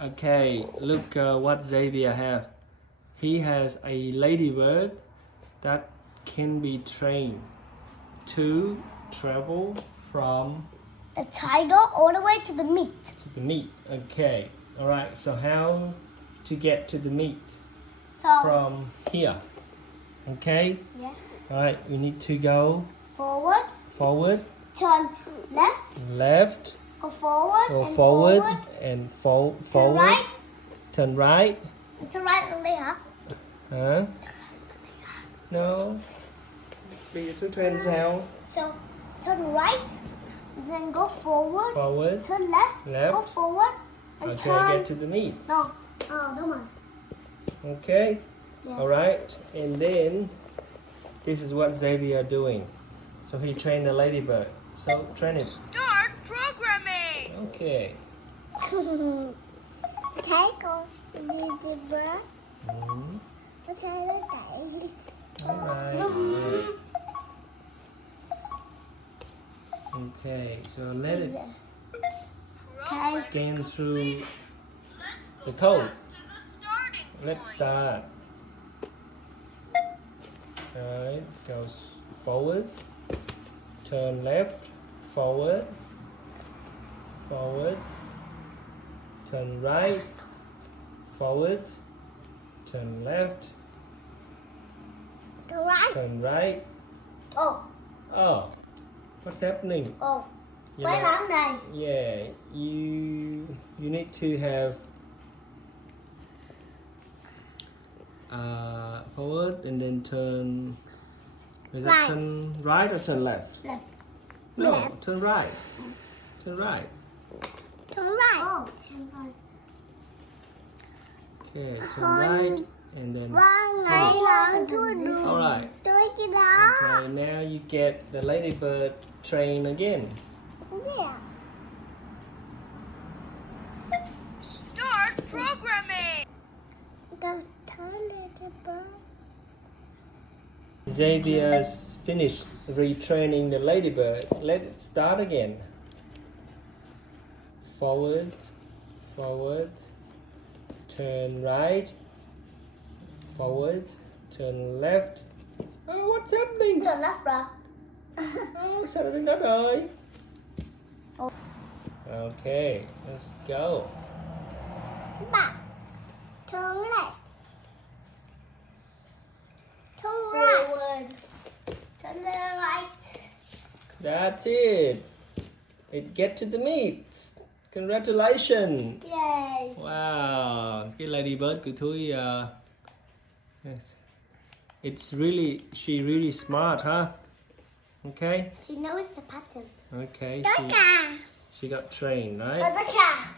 Okay, look what Xavier have. He has a ladybird that can be trained to travel from the tiger all the way to the meat. To the meat. Okay. All right. So how to get to the meat? So From here. Okay. yeah. All right. We need to go Forward. forward, Turn left. left, Go forward. go and forward, and Turn forward. right. Turn right. Turn right only hả? Huh? No. Bây giờ tôi train sao? So turn right. Then go forward. Forward. Turn left. Left. Go forward. And Okay. turn. Get to the meat. No. Oh, đúng rồi. Okay. Yeah. All right. And then this is what Xavier doing. So he trained the ladybird. So train it. Start programming. Okay. Thấy con đi đi bữa. Mhm. Nó thấy nó chạy. All right. Okay. So let it Okay. scan through Let's the go code. back to the starting Let's point. start. Alright, goes forward, turn left, forward, forward, turn right, forward, turn left, Right. turn right. Oh. Oh, what's happening? Oh. You Quay know- lại này. Yeah, you need to have forward and then turn. Is that Right. turn right or turn left? Left. No, Left. turn right. Turn right. Turn right. Oh, turn right. Okay, turn right and then. Vâng, này là thua Alright. tới cái đó. Okay, now you get the ladybird train again. Yeah. Start programming. Go turn it about. Xavier's finished retraining the ladybird. Let it start again. Forward, forward, turn right, forward, turn left. Oh, what's happening? Turn left bro. Oh, sao đến đó rồi? Okay, let's go. Back. Turn left. Turn right. Forward. Turn right. That's it. It get to the meat. Congratulations. Yay. Wow, cái ladybird của Thúy she really smart, huh? Okay. She knows the pattern. Okay. Tất cả. She got trained, right? Tất cả.